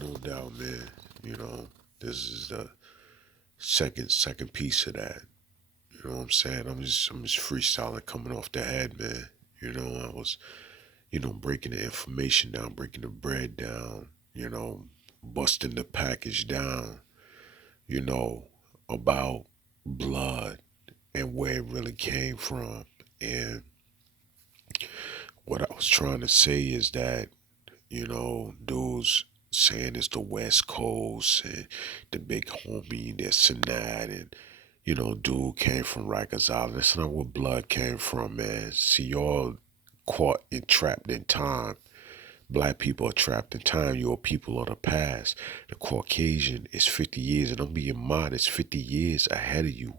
no doubt, man. You know, this is the second piece of that. You know what I'm saying? I'm just freestyling coming off the head, man. I was, breaking the information down, breaking the bread down, busting the package down, you know, about blood and where it really came from. And what I was trying to say is that, dudes saying it's the West Coast and the big homie, this and that, and dude came from Rikers Island. That's not where blood came from, man. See, y'all caught and trapped in time. Black people are trapped in time. You're people of the past. The Caucasian is 50 years, and I'm being modest, 50 years ahead of you.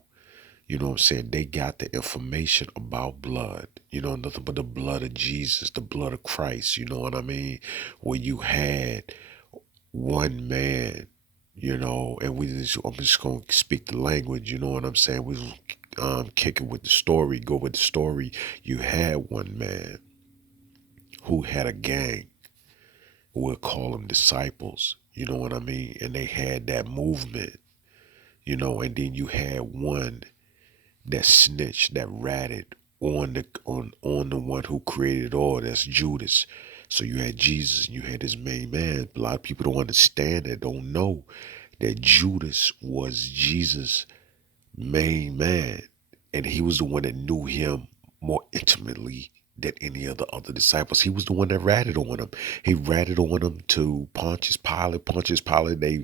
You know what I'm saying? They got the information about blood. Nothing but the blood of Jesus, the blood of Christ. You know what I mean? Where you had one man, and I'm just gonna speak the language. You know what I'm saying? We was kicking with the story, go with the story. You had one man who had a gang. We'll call them disciples. You know what I mean? And they had that movement. And then you had one that snitched, that ratted on the one who created it all. That's Judas. So you had Jesus and you had his main man. A lot of people don't understand that, don't know that Judas was Jesus' main man. And he was the one that knew him more intimately than any of the other disciples. He was the one that ratted on him. He ratted on him to Pontius Pilate. Pontius Pilate, they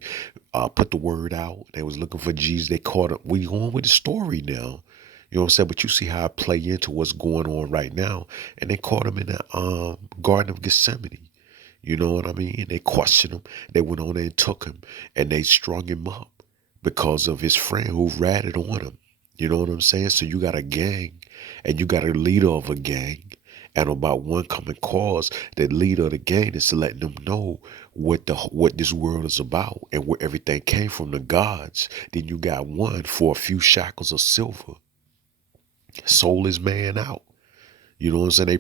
put the word out. They was looking for Jesus. They caught him. We going with the story now. You know what I'm saying? But you see how it play into what's going on right now. And they caught him in the Garden of Gethsemane. You know what I mean? They questioned him. They went on there and took him. And they strung him up because of his friend who ratted on him. You know what I'm saying? So you got a gang and you got a leader of a gang. And about one common cause, the leader of the gang is letting them know what this world is about and where everything came from, the gods. Then you got one for a few shackles of silver sold his man out. You know what I'm saying? They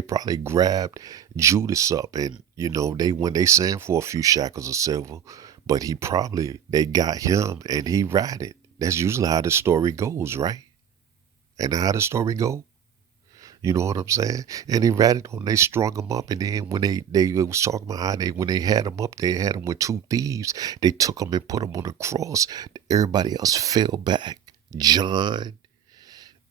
probably grabbed Judas up and, when they saying for a few shackles of silver, but they got him and he ratted. That's usually how the story goes, right? And how the story go? You know what I'm saying? And he ratted on, they strung him up. And then when they was talking about how when they had him up, they had him with two thieves. They took him and put him on a cross. Everybody else fell back. John,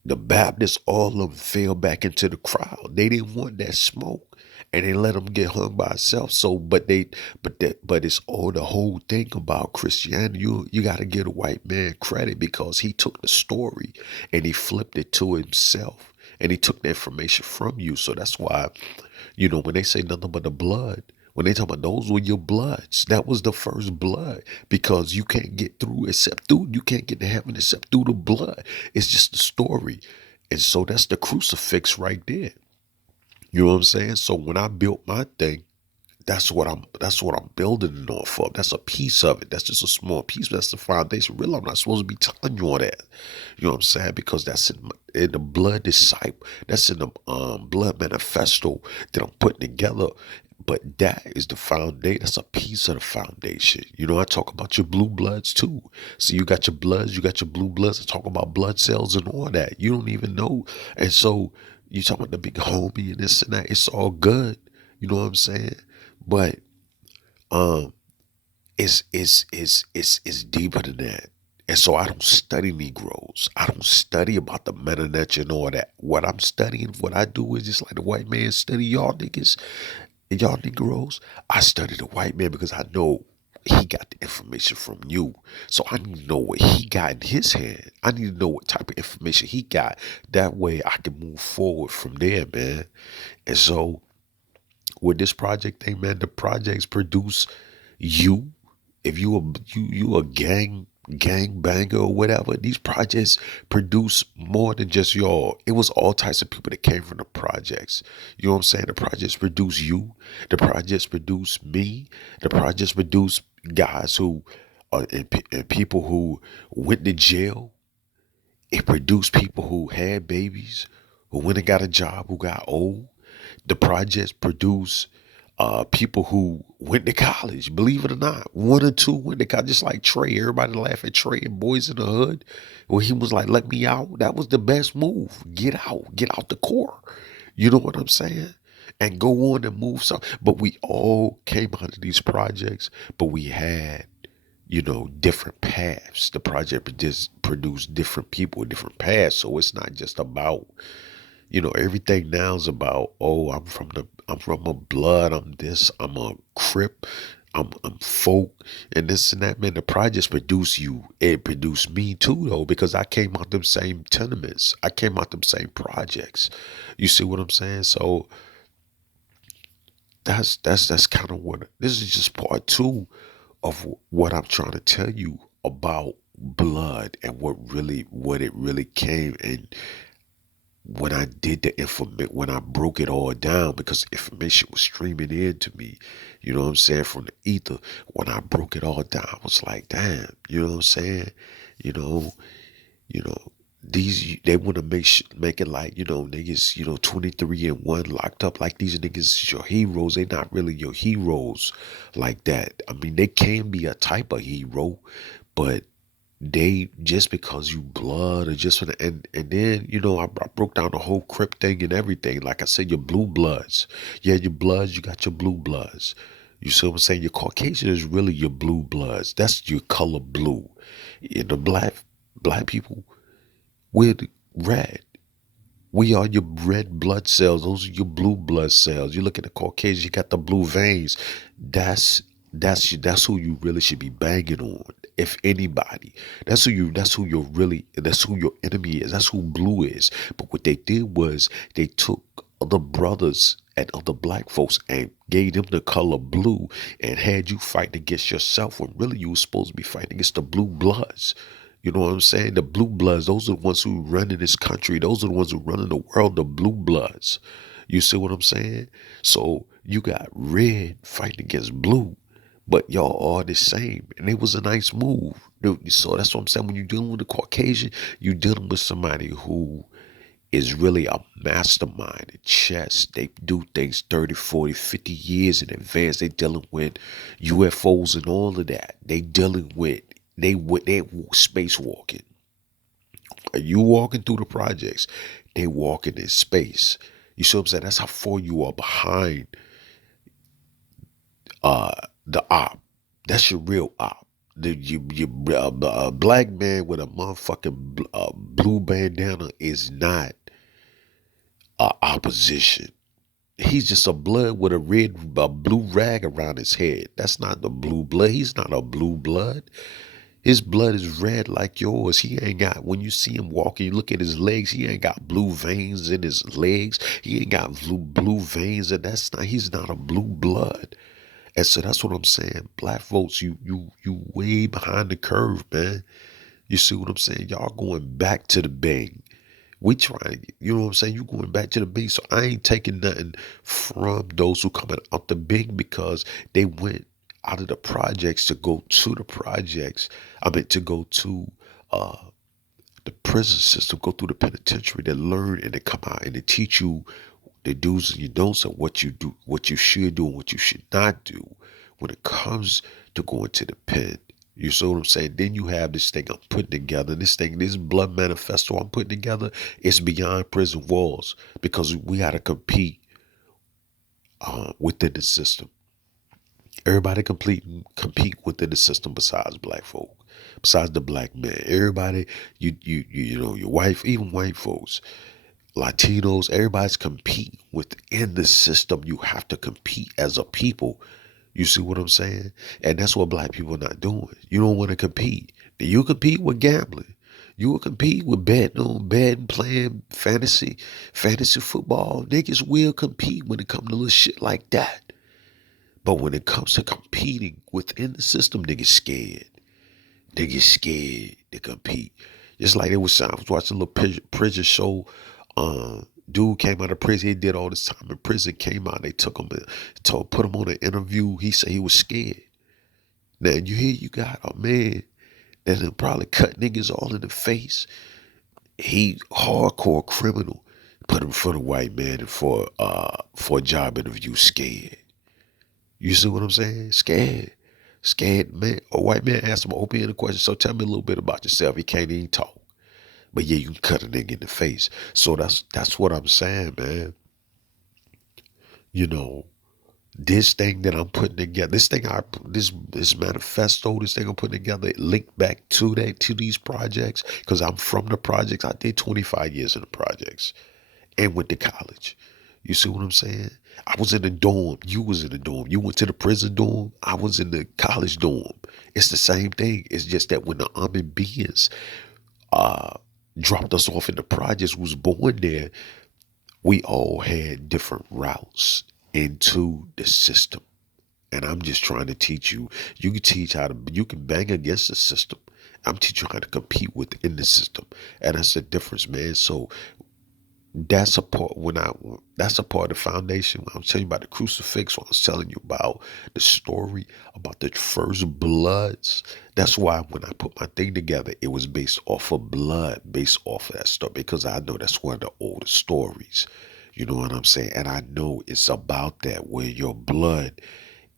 the Baptists, all of them fell back into the crowd. They didn't want that smoke, and they let him get hung by himself. So, but it's all the whole thing about Christianity. You got to give a white man credit because he took the story and he flipped it to himself, and he took the information from you. So that's why, when they say nothing but the blood. When they talk about those were your bloods, that was the first blood because you can't get through you can't get to heaven except through the blood. It's just a story. And so that's the crucifix right there. You know what I'm saying? So when I built my thing, that's what I'm building it off of. That's a piece of it. That's just a small piece. That's the foundation. Really, I'm not supposed to be telling you all that. You know what I'm saying? Because that's in the blood disciple. That's in the blood manifesto that I'm putting together. But that is the foundation. That's a piece of the foundation. I talk about your blue bloods too. So you got your bloods, you got your blue bloods. I talk about blood cells and all that. You don't even know. And so you talk about the big homie and this and that. It's all good. You know what I'm saying? But um, it's deeper than that. And so I don't study Negroes. I don't study about the meta and all that. What I'm studying, what I do is just like the white man study y'all niggas and y'all Negroes. I study the white man because I know he got the information from you. So I need to know what he got in his hand. I need to know what type of information he got. That way I can move forward from there, man. And so with this project thing, man, the projects produce you. If you a gang banger or whatever, these projects produce more than just y'all. It was all types of people that came from the projects. You know what I'm saying? The projects produce you. The projects produce me. The projects produce guys who and people who went to jail. It produced people who had babies, who went and got a job, who got old. The projects produce people who went to college, believe it or not. One or two went to college, just like Trey. Everybody laugh at Trey and Boys in the Hood. When he was like, let me out, that was the best move. Get out the core. You know what I'm saying? And go on and move some. But we all came out of these projects, but we had, different paths. The project just produced different people with different paths. So it's not just about, everything now is about, oh, I'm from a blood, I'm this, I'm a crip, I'm folk, and this and that. Man, the projects produce you. It produced me too, though, because I came out them same tenements. I came out them same projects. You see what I'm saying? So that's kind of what this is, just part two of what I'm trying to tell you about blood and what it really came. And when I did the information, when I broke it all down, because information was streaming into me, you know what I'm saying, from the ether. When I broke it all down, I was like, damn, you know what I'm saying? You know, you know, they want to make it like, niggas, 23 and 1 locked up, like these niggas is your heroes. They not really your heroes like that. I mean, they can be a type of hero, but they, just because you blood, or just for the, and then, I broke down the whole crip thing and everything. Like I said, your blue bloods. Yeah, your bloods, you got your blue bloods. You see what I'm saying? Your Caucasian is really your blue bloods. That's your color blue. And the black people, we're the red. We are your red blood cells. Those are your blue blood cells. You look at the Caucasian, you got the blue veins. That's that's who you really should be banging on. If anybody, that's who your enemy is. That's who blue is. But what they did was they took other brothers and other black folks and gave them the color blue and had you fighting against yourself, when really you were supposed to be fighting against the blue bloods. You know what I'm saying? The blue bloods, those are the ones who run in this country. Those are the ones who run in the world, the blue bloods. You see what I'm saying? So you got red fighting against blue, but y'all are the same. And it was a nice move. So that's what I'm saying. When you're dealing with a Caucasian, you're dealing with somebody who is really a mastermind in chess. They do things 30, 40, 50 years in advance. They dealing with UFOs and all of that. They dealing with they spacewalking. Are you walking through the projects? They walking in space. You see what I'm saying? That's how far you are behind uh the op. That's your real op. A black man with a motherfucking blue bandana is not opposition. He's just a blood with a blue rag around his head. That's not the blue blood. He's not a blue blood. His blood is red like yours. He ain't got, when you see him walking, you look at his legs, he ain't got blue veins in his legs. He ain't got blue veins, and he's not a blue blood. And so that's what I'm saying. Black folks, you way behind the curve, man. You see what I'm saying? Y'all going back to the bang. We trying, you know what I'm saying? You going back to the bing. So I ain't taking nothing from those who coming out the bing, because they went out of the projects to go to the projects. I mean, to go to uh, the prison system, go through the penitentiary, to learn and to come out and to teach you the do's and you don'ts of what you do, what you should do, and what you should not do when it comes to going to the pen. You see what I'm saying? Then you have this thing I'm putting together. This blood manifesto I'm putting together, it's beyond prison walls, because we got to compete within the system. Everybody compete within the system besides black folk, besides the black man. Everybody, your wife, even white folks, Latinos, everybody's competing within the system. You have to compete as a people. You see what I'm saying? And that's what black people are not doing. You don't want to compete. You compete with gambling. You will compete with betting, playing fantasy football. Niggas will compete when it comes to little shit like that. But when it comes to competing within the system, niggas scared. They get scared to compete. Just like I was watching a little prison show. Dude came out of prison. He did all this time in prison. Came out. They took him and put him on an interview. He said he was scared. Now you got a man that'll probably cut niggas all in the face. He hardcore criminal. Put him in front of a white man and for a job interview, scared. You see what I'm saying? Scared. Scared man. A white man asked him an open-ended question. So tell me a little bit about yourself. He can't even talk. But yeah, you can cut a nigga in the face. So that's what I'm saying, man. You know, this thing that I'm putting together, this manifesto, this thing I'm putting together, it linked back to these projects because I'm from the projects. I did 25 years in the projects and went to college. You see what I'm saying? I was in the dorm. You was in the dorm. You went to the prison dorm. I was in the college dorm. It's the same thing. It's just that when the army beings uh, dropped us off in the projects, was born there, we all had different routes into the system. And I'm just trying to teach you. You can teach how to. You can bang against the system. I'm teaching you how to compete within the system, and that's the difference, man. So that's a part that's a part of the foundation. When I'm telling you about the crucifix, when I was telling you about the story about the first bloods. That's why when I put my thing together, it was based off of blood, based off of that stuff, because I know that's one of the oldest stories. You know what I'm saying? And I know it's about that where your blood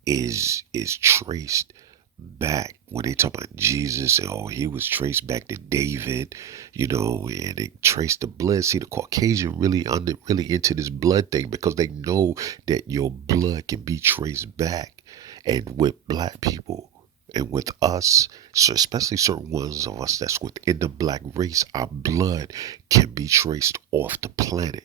is traced back when they talk about Jesus. Oh, he was traced back to David, and they traced the blood. See, the Caucasian really into this blood thing because they know that your blood can be traced back. And with black people and with us, so especially certain ones of us that's within the black race, our blood can be traced off the planet.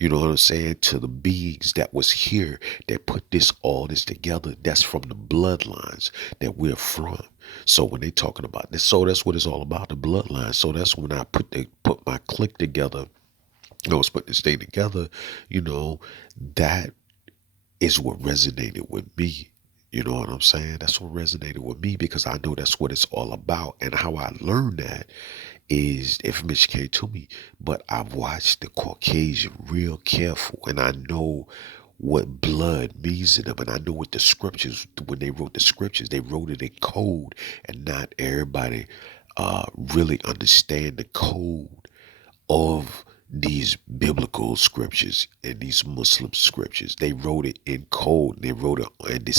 You know what I'm saying? To the beings that was here that put all this together. That's from the bloodlines that we're from. So when they talking about this, so that's what it's all about, the bloodline. So that's when I put my clique together. I was putting this thing together, you know, that is what resonated with me. You know what I'm saying? That's what resonated with me because I know that's what it's all about. And how I learned that is the information came to me, but I've watched the Caucasian real careful and I know what blood means to them. And I know what the scriptures, when they wrote the scriptures, they wrote it in code and not everybody really understand the code of these biblical scriptures and these Muslim scriptures. They wrote it in code. They wrote it and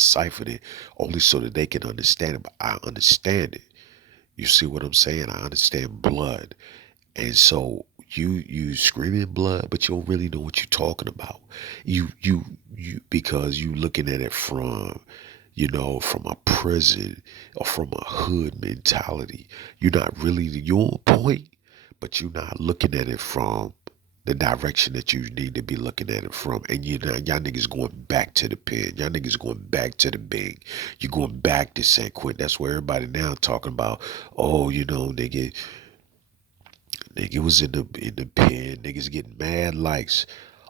ciphered it only so that they can understand it. But I understand it. You see what I'm saying? I understand blood. And so you screaming blood, but you don't really know what you're talking about. You because you looking at it from a prison or from a hood mentality. You're on point, but you're not looking at it from the direction that you need to be looking at it from. And y'all niggas going back to the pen. Y'all niggas going back to the Bing. You're going back to San Quentin. That's where everybody now talking about, oh, nigga was in the pen. Niggas getting mad likes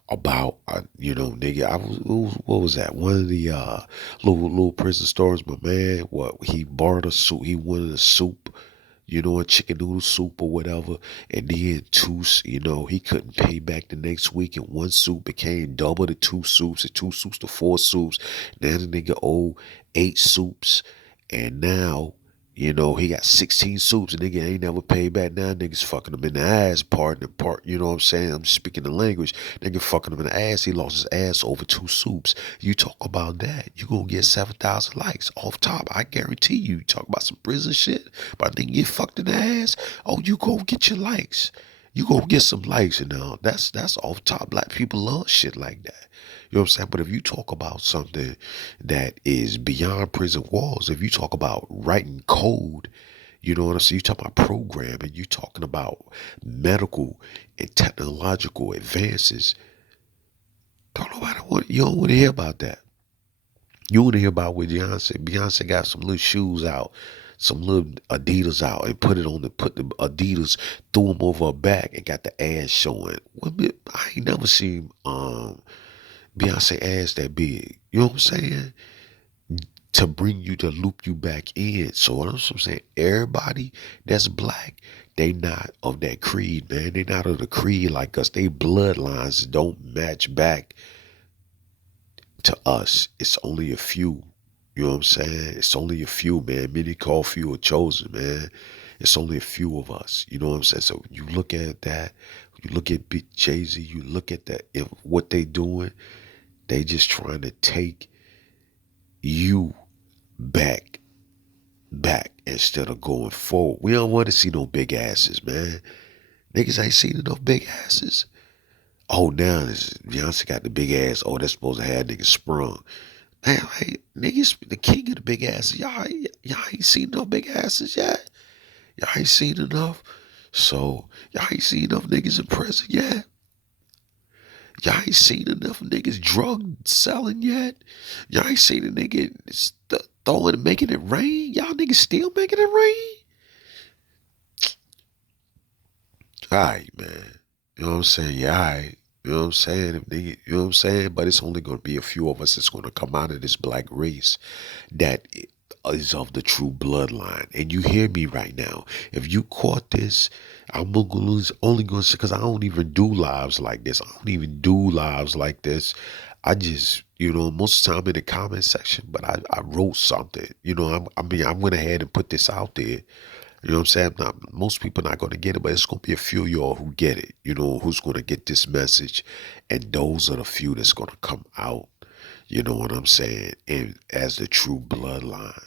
about nigga. What was that? One of the little prison stories. My man, what he borrowed a soup. He wanted a soup, a chicken noodle soup or whatever. And then he couldn't pay back the next week, and one soup became double the two soups, and two soups to four soups. Now the nigga owe 8 soups, and now. He got 16 soups and nigga ain't never paid back. Now niggas fucking him in the ass, part, you know what I'm saying? I'm speaking the language. Nigga fucking him in the ass. He lost his ass over 2 soups. You talk about that, you gonna get 7,000 likes off top. I guarantee you. You talk about some prison shit, but nigga get fucked in the ass. Oh, you gonna get your likes. You gonna get some likes, that's off top. Black people love shit like that. You know what I'm saying? But if you talk about something that is beyond prison walls, if you talk about writing code, you know what I'm saying? You talk about programming, you talking about medical and technological advances. You don't want to hear about that. You want to hear about what Beyonce got some little shoes out, some little Adidas out, and put the Adidas, threw them over her back and got the ass showing. I ain't never seen Beyonce ass that big. You know what I'm saying? To loop you back in. So what I'm saying, everybody that's black, they not of that creed, man. They not of the creed like us. They bloodlines don't match back to us. It's only a few. You know what I'm saying? It's only a few, man. Many call few are chosen, man. It's only a few of us. You know what I'm saying? So you look at that, you look at Big Jay-Z, you look at that, if what they doing, they just trying to take you back, back instead of going forward. We don't want to see no big asses, man. Niggas ain't seen enough big asses. Oh, now this Beyonce got the big ass. Oh, that's supposed to have niggas sprung. Damn, hey, niggas, the king of the big asses. Y'all ain't seen no big asses yet. Y'all ain't seen enough. So y'all ain't seen enough niggas in prison yet. Y'all ain't seen enough niggas drug selling yet. Y'all ain't seen a nigga throwing and making it rain. Y'all niggas still making it rain. All right, man. You know what I'm saying? Yeah, all right. You know what I'm saying? If nigga, you know what I'm saying? But it's only going to be a few of us that's going to come out of this black race that is of the true bloodline. And you hear me right now. If you caught this, I'm only going to, because I don't even do lives like this. I don't even do lives like this. I just, most of the time in the comment section, but I wrote something. I went ahead and put this out there. You know what I'm saying? Not, most people not going to get it, but it's going to be a few of y'all who get it, who's going to get this message. And those are the few that's going to come out, you know what I'm saying? And as the true bloodline,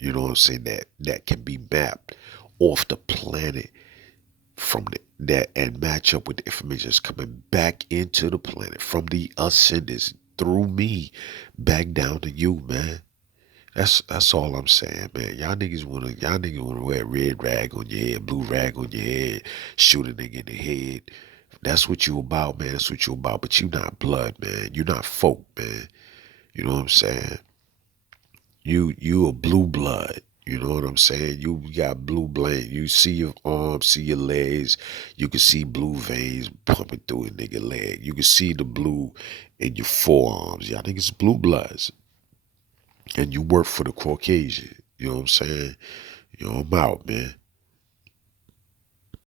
you know what I'm saying? That can be mapped off the planet from that and match up with the information that's coming back into the planet from the ascendants through me back down to you, man. That's all I'm saying, man. Y'all niggas wanna wear a red rag on your head, blue rag on your head, shoot a nigga in the head. That's what you about, man. That's what you about. But you not blood, man. You not folk, man. You know what I'm saying? You a blue blood. You know what I'm saying? You got blue blood. You see your arms, see your legs. You can see blue veins pumping through a nigga leg. You can see the blue in your forearms. Y'all niggas blue bloods. And you work for the Caucasian. You know what I'm saying? I'm out, man.